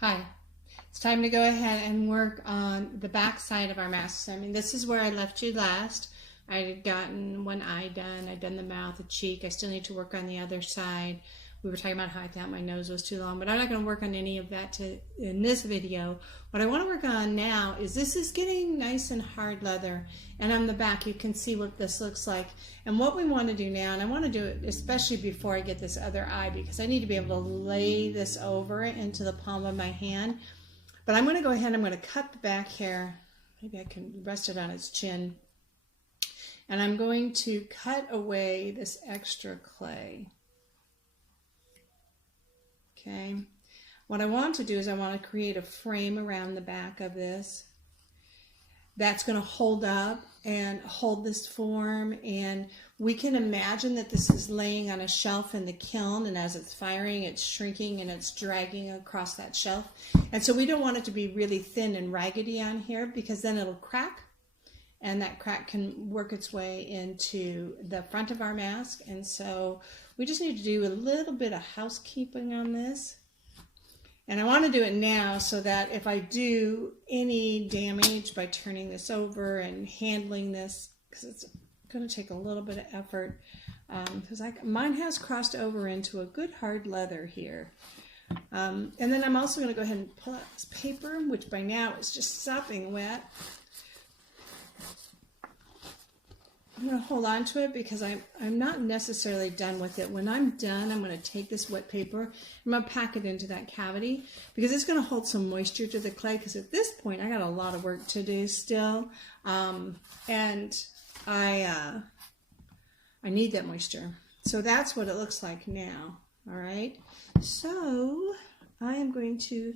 Hi, it's time to go ahead and work on the back side of our masks. I mean, this is where I left you last. I had gotten one eye done. I'd done the mouth, the cheek. I still need to work on the other side. We were talking about how I thought my nose was too long, but I'm not going to work on any of that in this video. What I want to work on now is this is getting nice and hard leather, and on the back you can see what this looks like. And what we want to do now, and I want to do it especially before I get this other eye, because I need to be able to lay this over into the palm of my hand. But I'm going to go ahead and I'm going to cut the back hair. Maybe I can rest it on its chin. And I'm going to cut away this extra clay. Okay, what I want to do is I want to create a frame around the back of this that's going to hold up and hold this form, and we can imagine that this is laying on a shelf in the kiln, and as it's firing it's shrinking and it's dragging across that shelf. And so we don't want it to be really thin and raggedy on here, because then it'll crack, and that crack can work its way into the front of our mask. And so we just need to do a little bit of housekeeping on this. And I want to do it now so that if I do any damage by turning this over and handling this, because it's going to take a little bit of effort, because mine has crossed over into a good hard leather here. And then I'm also going to go ahead and pull out this paper, which by now is just sopping wet. I'm going to hold on to it because I'm not necessarily done with it. When I'm done, I'm going to take this wet paper, I'm going to pack it into that cavity, because it's going to hold some moisture to the clay, because at this point I got a lot of work to do still, and I need that moisture. So that's what it looks like now. All right, so I am going to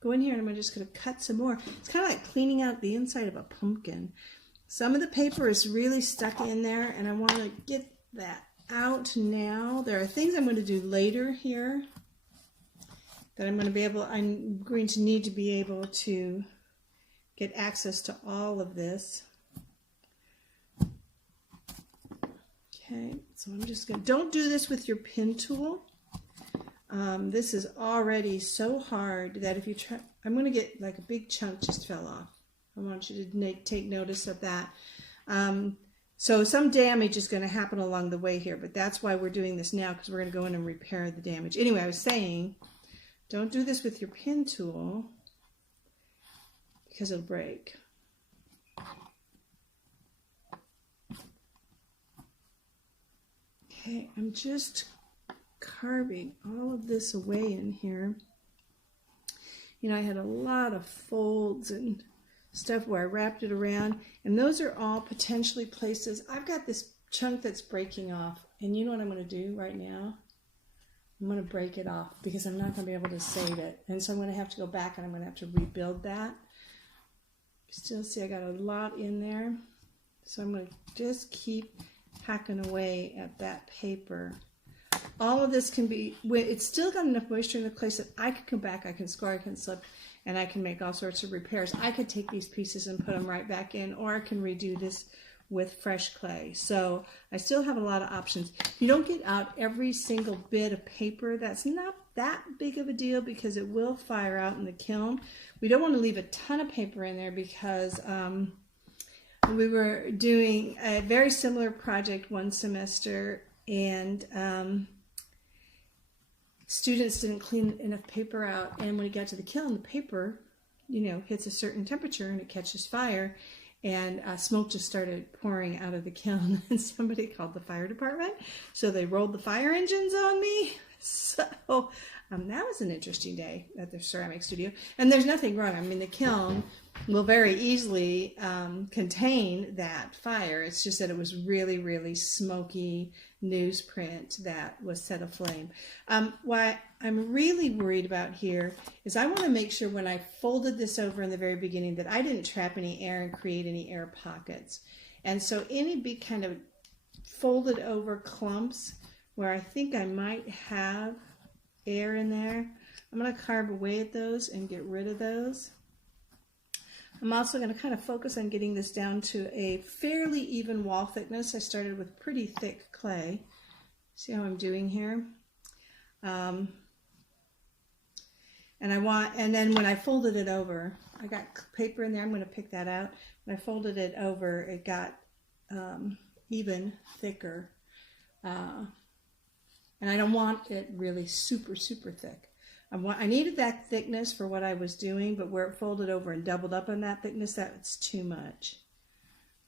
go in here and I'm just going to cut some more. It's kind of like cleaning out the inside of a pumpkin. Some of the paper is really stuck in there, and I want to get that out now. There are things I'm going to do later here that I'm going to need to be able to get access to all of this. Okay, so I'm just going to, don't do this with your pin tool. This is already so hard that if you try, I'm going to get like a big chunk just fell off. I want you to take notice of that. So some damage is going to happen along the way here, but that's why we're doing this now, because we're going to go in and repair the damage. Anyway, I was saying, don't do this with your pin tool, because it'll break. Okay, I'm just carving all of this away in here. You know, I had a lot of folds and stuff where I wrapped it around, and those are all potentially places. I've got this chunk that's breaking off, and you know what I'm going to do right now? I'm going to break it off, because I'm not going to be able to save it, and so I'm going to have to go back and I'm going to have to rebuild that. Still see I got a lot in there, so I'm going to just keep hacking away at that paper. All of this can be, it's still got enough moisture in the place that I can come back, I can score, I can slip, and I can make all sorts of repairs. I could take these pieces and put them right back in, or I can redo this with fresh clay. So I still have a lot of options. You don't get out every single bit of paper. That's not that big of a deal, because it will fire out in the kiln. We don't want to leave a ton of paper in there, because we were doing a very similar project one semester, and students didn't clean enough paper out, and when it got to the kiln, the paper, you know, hits a certain temperature and it catches fire, and smoke just started pouring out of the kiln, and somebody called the fire department, so they rolled the fire engines on me. So that was an interesting day at the ceramic studio, and there's nothing wrong. I mean, the kiln will very easily contain that fire. It's just that it was really, really smoky newsprint that was set aflame. What I'm really worried about here is I want to make sure when I folded this over in the very beginning that I didn't trap any air and create any air pockets. And so any big kind of folded over clumps where I think I might have air in there, I'm going to carve away at those and get rid of those. I'm also going to kind of focus on getting this down to a fairly even wall thickness. I started with pretty thick clay. See how I'm doing here? And And then when I folded it over, I got paper in there. I'm going to pick that out. When I folded it over, it got even thicker. And I don't want it really super, super thick. I needed that thickness for what I was doing, but where it folded over and doubled up on that thickness, that's too much.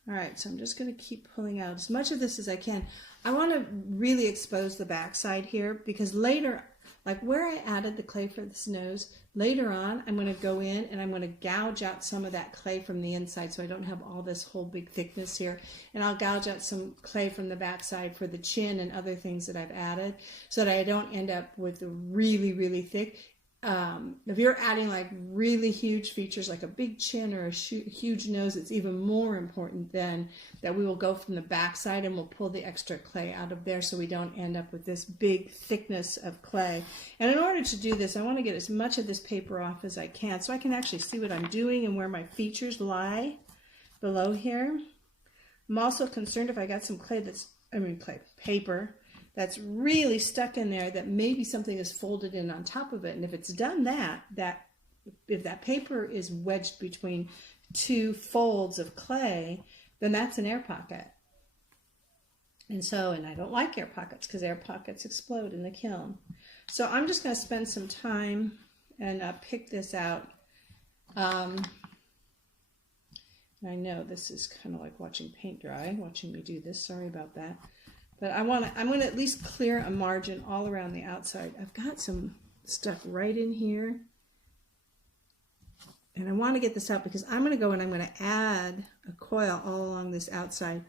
All right, so I'm just going to keep pulling out as much of this as I can. I want to really expose the back side here because later, like where I added the clay for this nose, later on I'm going to go in and I'm going to gouge out some of that clay from the inside so I don't have all this whole big thickness here. And I'll gouge out some clay from the back side for the chin and other things that I've added so that I don't end up with a really, really thick. If you're adding like really huge features like a big chin or a huge nose, it's even more important then that we will go from the back side and we'll pull the extra clay out of there so we don't end up with this big thickness of clay. And in order to do this, I want to get as much of this paper off as I can so I can actually see what I'm doing and where my features lie below here. I'm also concerned if I got some paper that's really stuck in there that maybe something is folded in on top of it. And if it's done that if that paper is wedged between two folds of clay, then that's an air pocket. And I don't like air pockets because air pockets explode in the kiln. So I'm just going to spend some time and pick this out. I know this is kind of like watching paint dry, watching me do this. Sorry about that. But I'm going to at least clear a margin all around the outside. I've got some stuff right in here. And I want to get this out because I'm going to go and I'm going to add a coil all along this outside.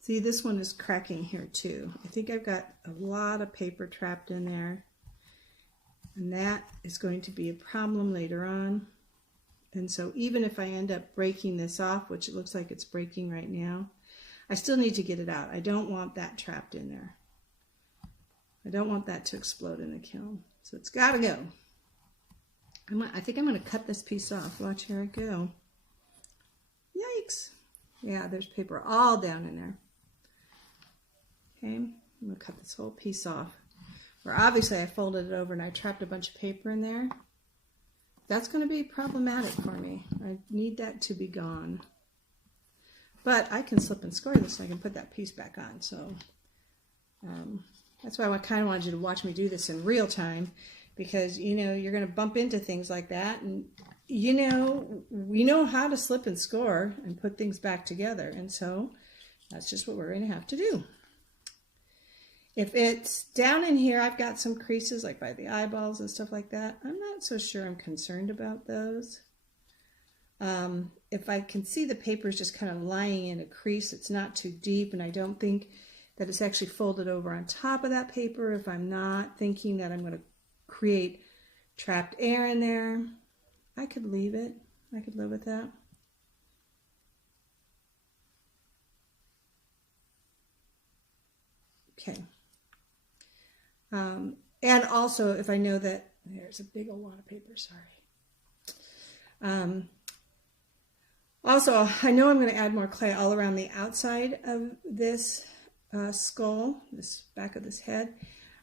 See, this one is cracking here too. I think I've got a lot of paper trapped in there. And that is going to be a problem later on. And so even if I end up breaking this off, which it looks like it's breaking right now, I still need to get it out. I don't want that trapped in there. I don't want that to explode in the kiln. So it's got to go. I think I'm going to cut this piece off. Watch, here I go. Yikes. Yeah, there's paper all down in there. Okay, I'm going to cut this whole piece off. Where obviously I folded it over and I trapped a bunch of paper in there. That's going to be problematic for me. I need that to be gone. But I can slip and score this and I can put that piece back on. So that's why I kind of wanted you to watch me do this in real time because, you know, you're going to bump into things like that. And, you know, we know how to slip and score and put things back together. And so that's just what we're going to have to do. If it's down in here, I've got some creases like by the eyeballs and stuff like that. I'm not so sure I'm concerned about those. If I can see the paper is just kind of lying in a crease, it's not too deep, and I don't think that it's actually folded over on top of that paper. If I'm not thinking that I'm going to create trapped air in there, I could leave it. I could live with that. Okay. And also, if I know that there's a big old lot of paper, sorry. Also, I know I'm going to add more clay all around the outside of this skull, this back of this head.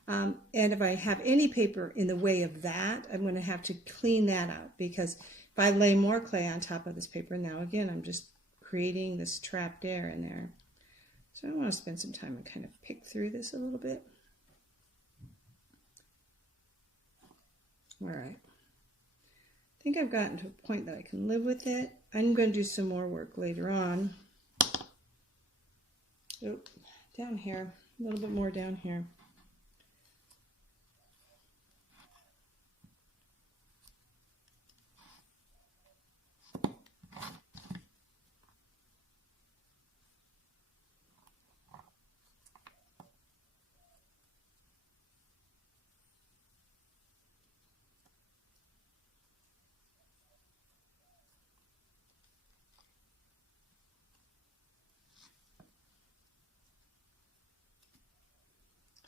And if I have any paper in the way of that, I'm going to have to clean that out because if I lay more clay on top of this paper, now again, I'm just creating this trapped air in there. So I want to spend some time and kind of pick through this a little bit. All right. I think I've gotten to a point that I can live with it. I'm going to do some more work later on. Oh, down here, a little bit more down here.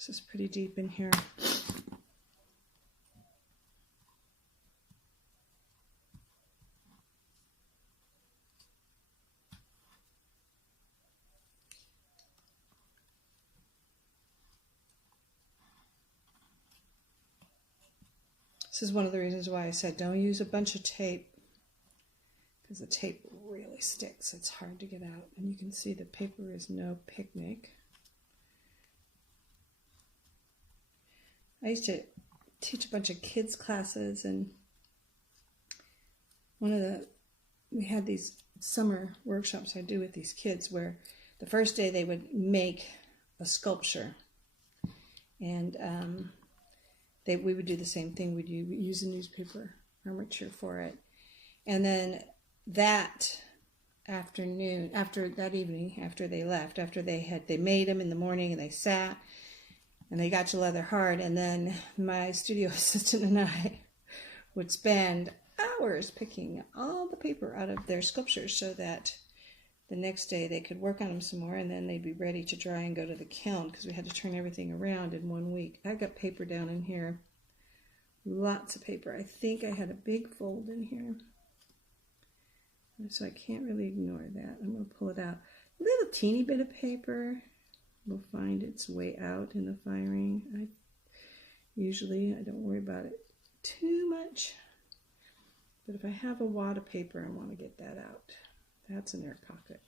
This is pretty deep in here. This This is one of the reasons why I said don't use a bunch of tape, because the tape really sticks. It's hard to get out. And you can see the paper is no picnic. I used to teach a bunch of kids classes, and we had these summer workshops I do with these kids where the first day they would make a sculpture, and we would do the same thing. We'd use a newspaper armature for it, and then that afternoon, after that evening, after they left, after they made them in the morning and they sat and they got to leather hard, and then my studio assistant and I would spend hours picking all the paper out of their sculptures so that the next day they could work on them some more, and then they'd be ready to dry and go to the kiln, because we had to turn everything around in 1 week. I got paper down in here, lots of paper. I think I had a big fold in here, so I can't really ignore that. I'm going to pull it out. A little teeny bit of paper will find its way out in the firing. I don't worry about it too much, but if I have a wad of paper, I want to get that out. That's an air pocket.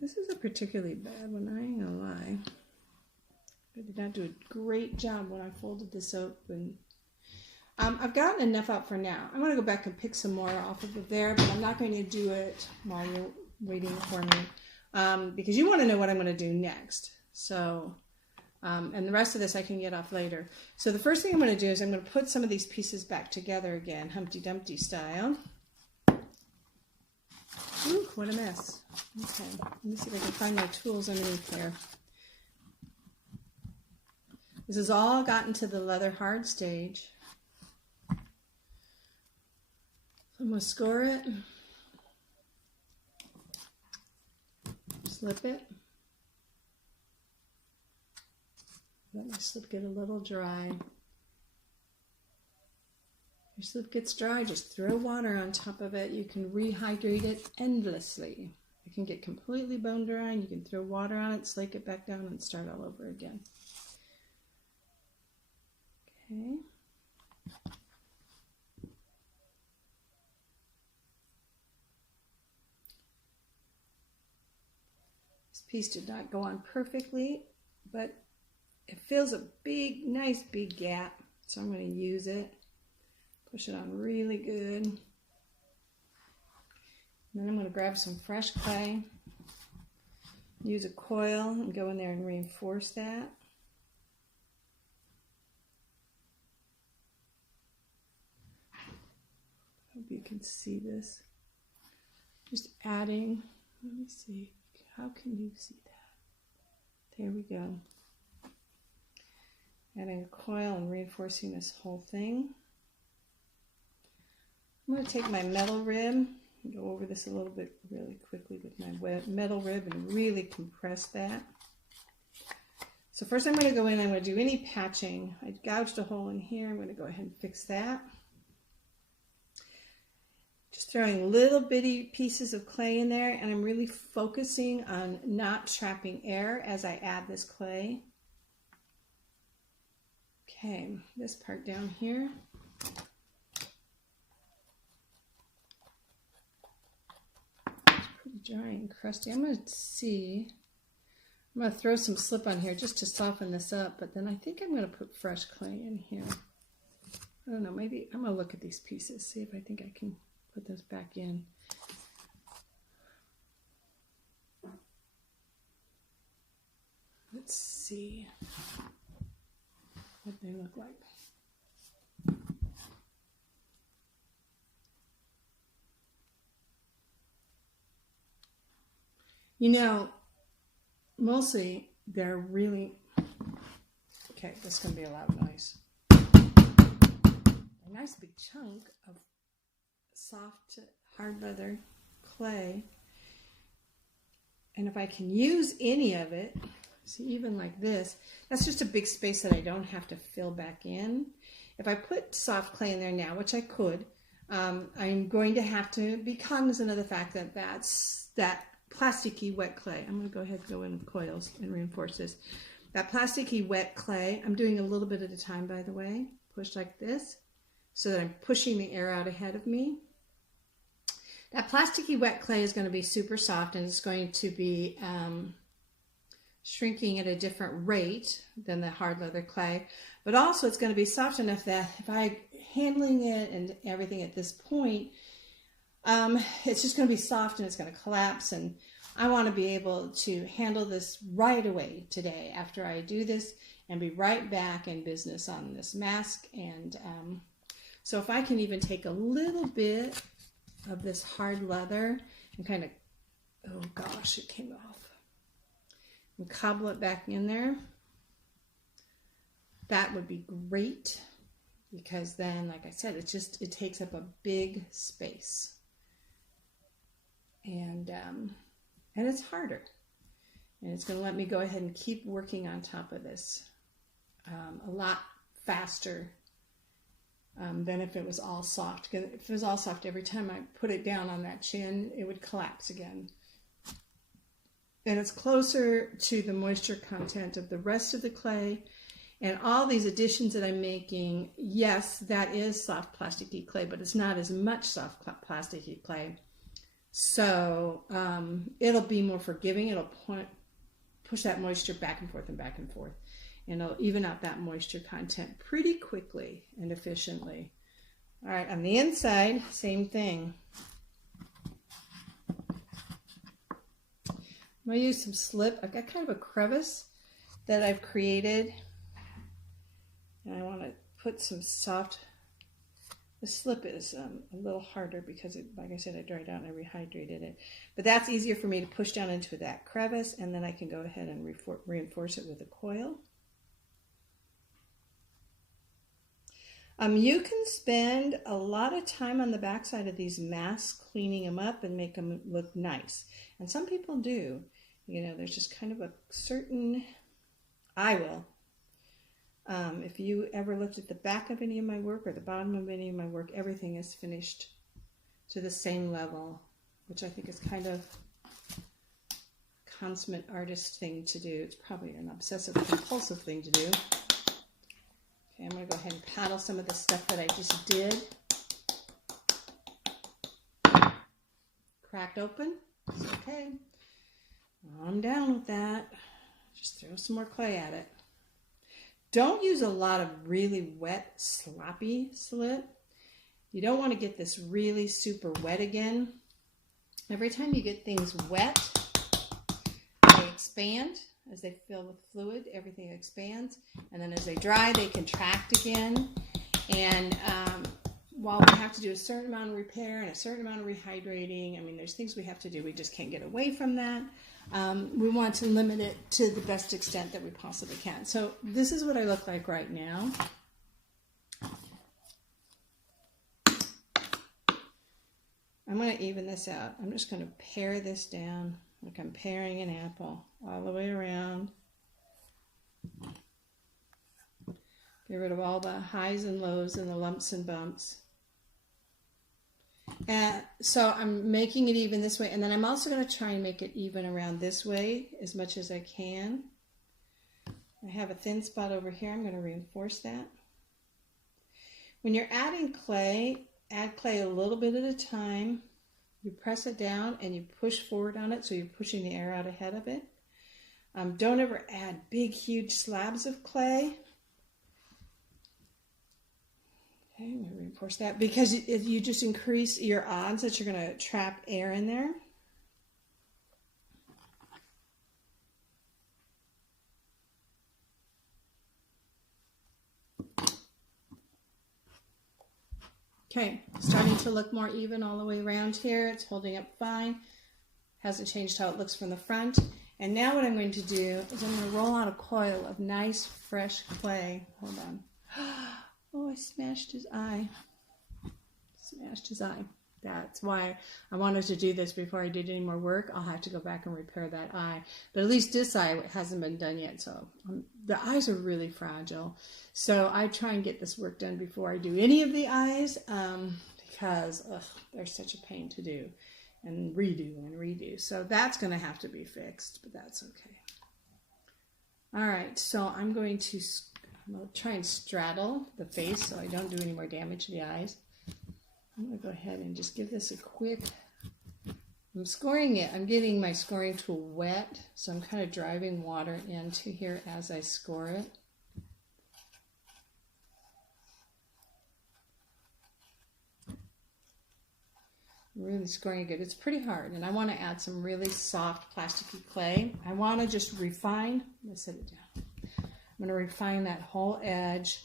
This is a particularly bad one, I ain't gonna lie. I did not do a great job when I folded this open. I've gotten enough out for now. I'm going to go back and pick some more off of it there, but I'm not going to do it while you're waiting for me, because you want to know what I'm going to do next. So, and the rest of this I can get off later. So the first thing I'm going to do is I'm going to put some of these pieces back together again, Humpty Dumpty style. Ooh, what a mess. Okay, let me see if I can find my tools underneath there. This has all gotten to the leather hard stage. I'm going to score it, slip it, let my slip get a little dry. If your slip gets dry, just throw water on top of it. You can rehydrate it endlessly. It can get completely bone dry, and you can throw water on it, slake it back down, and start all over again. Okay. This piece did not go on perfectly, but it fills a big, nice big gap, so I'm going to use it. Push it on really good. And then I'm going to grab some fresh clay, use a coil, and go in there and reinforce that. Hope you can see this. Just adding, let me see, how can you see that? There we go. Adding a coil and reinforcing this whole thing. I'm going to take my metal rib and go over this a little bit really quickly with my metal rib and really compress that. So first I'm going to go in, I'm going to do any patching. I gouged a hole in here, I'm going to go ahead and fix that. Just throwing little bitty pieces of clay in there, and I'm really focusing on not trapping air as I add this clay. Okay, this part down here. It's pretty dry and crusty. I'm going to throw some slip on here just to soften this up, but then I think I'm going to put fresh clay in here. I don't know, maybe I'm going to look at these pieces, see if I think I can put those back in. Let's see what they look like. You know, mostly they're really, okay, this is going to be a loud noise. A nice big chunk of soft hard leather clay, and if I can use any of it, see, even like this, that's just a big space that I don't have to fill back in. If I put soft clay in there now, which I could, I'm going to have to be cognizant of the fact that that plasticky wet clay. I'm going to go ahead and go in with coils and reinforce this. That plasticky wet clay, I'm doing a little bit at a time, by the way. Push like this so that I'm pushing the air out ahead of me. That plasticky wet clay is going to be super soft, and it's going to be shrinking at a different rate than the hard leather clay. But also it's going to be soft enough that if I'm handling it and everything at this point, it's just going to be soft and it's going to collapse. And I want to be able to handle this right away today after I do this and be right back in business on this mask. And so if I can even take a little bit of this hard leather and kind of, oh gosh, it came off, and cobble it back in there, that would be great, because then, like I said, it takes up a big space, and it's harder, and it's going to let me go ahead and keep working on top of this a lot faster than if it was all soft. Because if it was all soft, every time I put it down on that chin, it would collapse again. And it's closer to the moisture content of the rest of the clay. And all these additions that I'm making, yes, that is soft plasticky clay, but it's not as much soft plasticky clay. So it'll be more forgiving. It'll push that moisture back and forth and back and forth. And it'll even out that moisture content pretty quickly and efficiently. All right, on the inside, same thing. I'm going to use some slip. I've got kind of a crevice that I've created. And I want to put some soft. The slip is a little harder because, like I said, I dried out and I rehydrated it. But that's easier for me to push down into that crevice, and then I can go ahead and reinforce it with a coil. You can spend a lot of time on the backside of these masks cleaning them up and make them look nice. And some people do. You know, there's just kind of a certain, I will. If you ever looked at the back of any of my work or the bottom of any of my work, everything is finished to the same level, which I think is kind of a consummate artist thing to do. It's probably an obsessive compulsive thing to do. Okay, I'm going to go ahead and paddle some of the stuff that I just did. Cracked open. It's okay. I'm down with that. Just throw some more clay at it. Don't use a lot of really wet, sloppy slip. You don't want to get this really super wet again. Every time you get things wet, they expand. As they fill with fluid, everything expands. And then as they dry, they contract again. And while we have to do a certain amount of repair and a certain amount of rehydrating, I mean, there's things we have to do. We just can't get away from that. We want to limit it to the best extent that we possibly can. So this is what I look like right now. I'm going to even this out. I'm just going to pare this down like I'm paring an apple all the way around. Get rid of all the highs and lows and the lumps and bumps. And so I'm making it even this way, and then I'm also going to try and make it even around this way as much as I can. I have a thin spot over here. I'm going to reinforce that. When you're adding clay, add clay a little bit at a time. You press it down and you push forward on it, so you're pushing the air out ahead of it. Don't ever add big, huge slabs of clay. Okay, I'm going to reinforce that because you just increase your odds that you're going to trap air in there. Okay, starting to look more even all the way around here. It's holding up fine. Hasn't changed how it looks from the front. And now what I'm going to do is I'm going to roll out a coil of nice fresh clay. Hold on. Oh, I smashed his eye. Smashed his eye. That's why I wanted to do this before I did any more work. I'll have to go back and repair that eye. But at least this eye hasn't been done yet. So the eyes are really fragile. So I try and get this work done before I do any of the eyes because they're such a pain to do. and redo and redo. So that's going to have to be fixed, but that's okay. All right, so I'm going to try and straddle the face so I don't do any more damage to the eyes. I'm going to go ahead and just give this a quick, I'm scoring it. I'm getting my scoring tool wet, so I'm kind of driving water into here as I score it. Really scoring it good. It's pretty hard, and I want to add some really soft plasticky clay. I want to just refine, let's set it down. I'm going to refine that whole edge,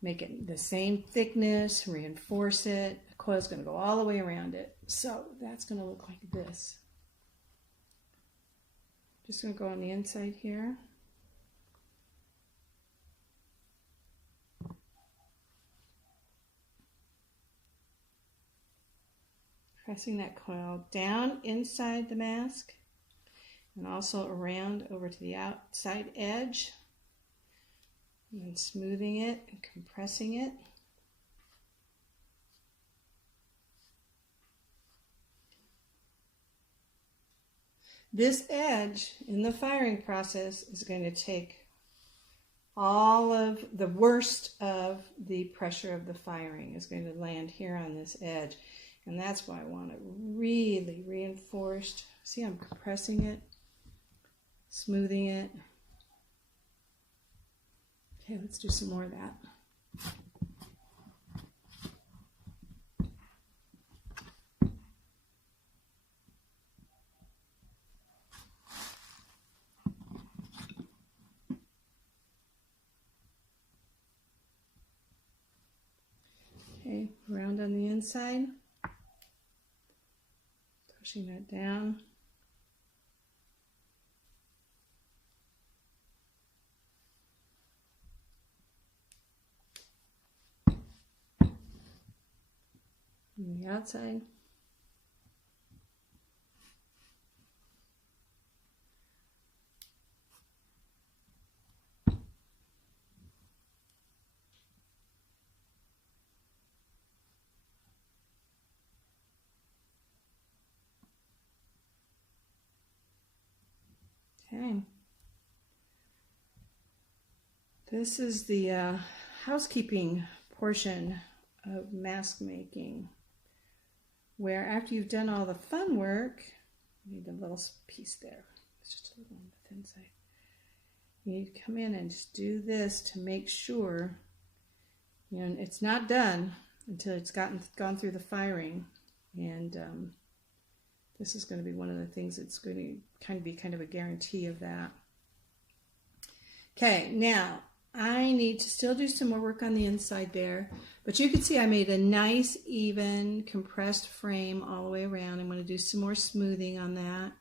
make it the same thickness, reinforce it. The coil's going to go all the way around it. So that's going to look like this. Just going to go on the inside here. Pressing that coil down inside the mask and also around over to the outside edge, and then smoothing it and compressing it. This edge in the firing process is going to take all of the worst of the pressure of the firing is going to land here on this edge. And that's why I want it really reinforced. See, I'm compressing it, smoothing it. Okay, let's do some more of that. Okay, around on the inside. Pushing that down. And the outside. Okay. This is the housekeeping portion of mask making, where after you've done all the fun work, you need a little piece there. It's just a little on the thin side. You need to come in and just do this to make sure, you know, it's not done until it's gone through the firing. And this is going to be one of the things that's going to be kind of a guarantee of that. Okay, now I need to still do some more work on the inside there, but you can see I made a nice, even, compressed frame all the way around. I'm going to do some more smoothing on that,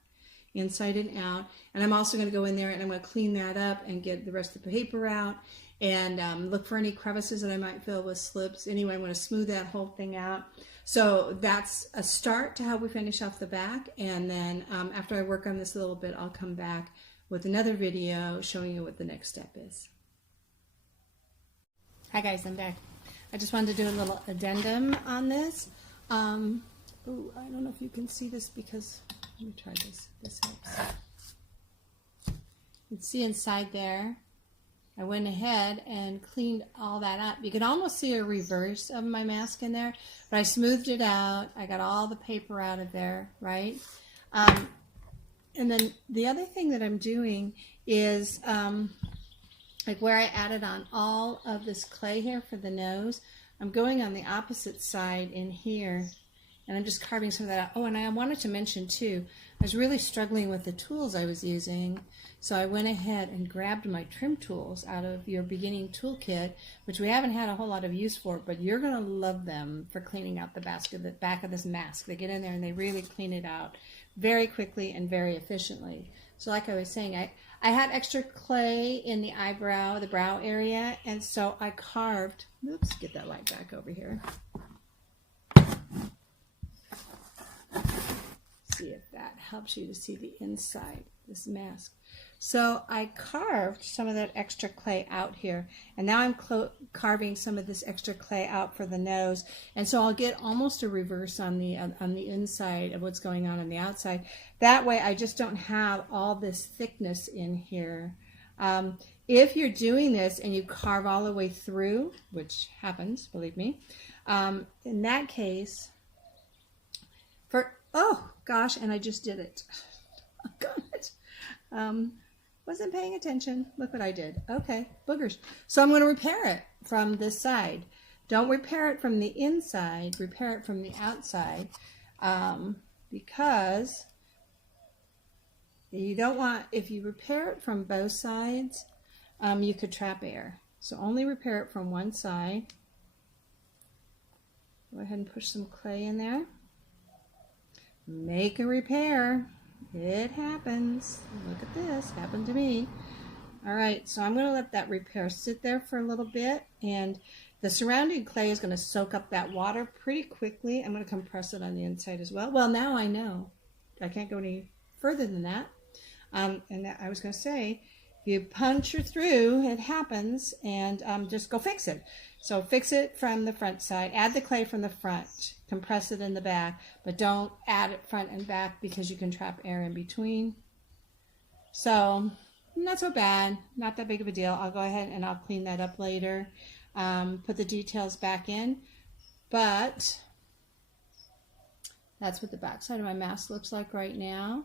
inside and out. And I'm also going to go in there and I'm going to clean that up and get the rest of the paper out and look for any crevices that I might fill with slips. Anyway, I'm going to smooth that whole thing out. So that's a start to how we finish off the back. And then after I work on this a little bit, I'll come back with another video showing you what the next step is. Hi guys, I'm back. I just wanted to do a little addendum on this. Ooh, I don't know if you can see this because, let me try this. This helps. You can see inside there, I went ahead and cleaned all that up. You can almost see a reverse of my mask in there, but I smoothed it out. I got all the paper out of there, right? And then the other thing that I'm doing is, like where I added on all of this clay here for the nose, I'm going on the opposite side in here, and I'm just carving some of that out. Oh, and I wanted to mention too, I was really struggling with the tools I was using, so I went ahead and grabbed my trim tools out of your beginning toolkit, which we haven't had a whole lot of use for, but you're going to love them for cleaning out the back of this mask. They get in there and they really clean it out very quickly and very efficiently. So like I was saying, I had extra clay in the eyebrow, the brow area, and so I carved, oops, get that light back over here. see if that helps you to see the inside, this mask. So I carved some of that extra clay out here, and now I'm carving some of this extra clay out for the nose, and so I'll get almost a reverse on the inside of what's going on the outside. That way I just don't have all this thickness in here. If you're doing this and you carve all the way through, which happens, believe me, in that case, oh gosh, and I just did it. Got it. Wasn't paying attention. Look what I did. Okay, boogers. So I'm going to repair it from this side. Don't repair it from the inside. Repair it from the outside, because you don't want, if you repair it from both sides, you could trap air. So only repair it from one side. Go ahead and push some clay in there. Make a repair. It happens. Look at this. Happened to me. All right, so I'm going to let that repair sit there for a little bit, and the surrounding clay is going to soak up that water pretty quickly. I'm going to compress it on the inside as well. Well, now I know. I can't go any further than that. And I was going to say, if you puncture through, it happens, and just go fix it. So fix it from the front side. Add the clay from the front. Compress it in the back, but don't add it front and back because you can trap air in between. So not so bad, not that big of a deal. I'll go ahead and I'll clean that up later, put the details back in, but that's what the back side of my mask looks like right now.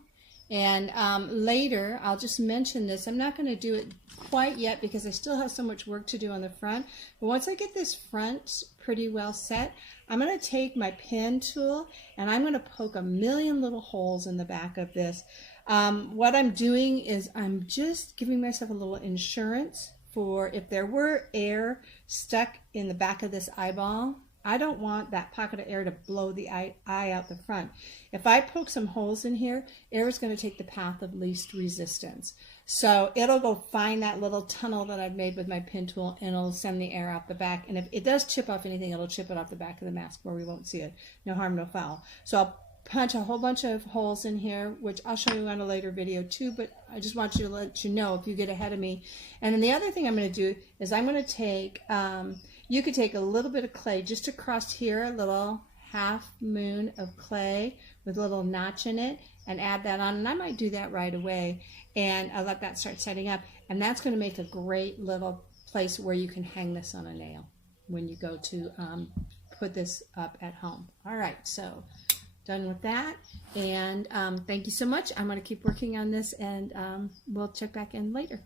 And later, I'll just mention this. I'm not going to do it quite yet because I still have so much work to do on the front. But once I get this front pretty well set, I'm going to take my pen tool and I'm going to poke a million little holes in the back of this. What I'm doing is I'm just giving myself a little insurance for if there were air stuck in the back of this eyeball. I don't want that pocket of air to blow the eye out the front. If I poke some holes in here, air is going to take the path of least resistance. So it'll go find that little tunnel that I've made with my pen tool, and it'll send the air out the back. And if it does chip off anything, it'll chip it off the back of the mask where we won't see it. No harm, no foul. So I'll punch a whole bunch of holes in here, which I'll show you on a later video too, but I just want you to let you know if you get ahead of me. And then the other thing I'm going to do is I'm going to take, you could take a little bit of clay just across here, a little half moon of clay with a little notch in it, and add that on. And I might do that right away, and I'll let that start setting up. And that's going to make a great little place where you can hang this on a nail when you go to put this up at home. All right, so done with that, and thank you so much. I'm going to keep working on this, and we'll check back in later.